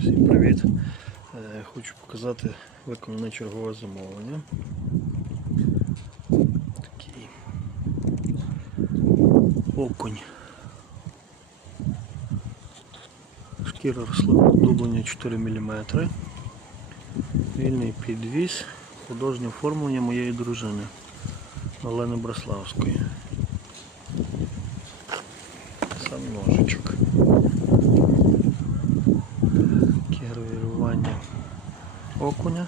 Всім привіт! Е, Хочу показати виконане чергове замовлення. Такий окунь. Шкіра рослинного дублення 4 мм. Вільний підвіз. Художнє оформлення моєї дружини Олени Браславської. Сам ножичок. Окуня.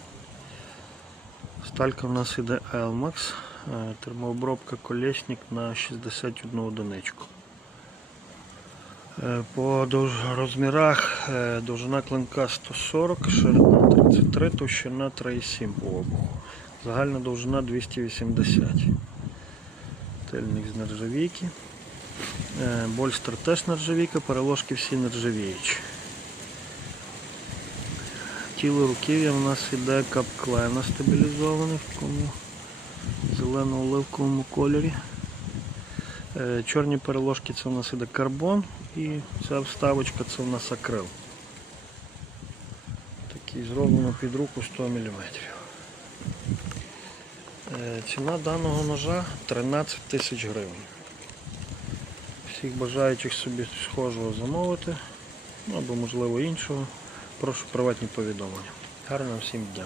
Сталька у нас іде Elmax, е, термообробка колесник на 61 одиничку. Е, По розмірах е, довжина клинка 140, ширина 33, товщина 3,7 по обуху. Загальна довжина 280. Тильник з нержавійки. Больстер теж нержавійка, переложки всі нержавіючі. Тіло руків'я у нас іде капклена стабілізований в такому зелено-оливковому кольорі. Е, Чорні переложки це у нас іде карбон і ця вставочка це у нас акрил. Такий зроблено під руку 100 мм. Е, Ціна даного ножа 13 тисяч гривень. Всіх бажаючих собі схожого замовити, ну, або можливо іншого. Прошу приватні повідомлення. Гарного всім дня.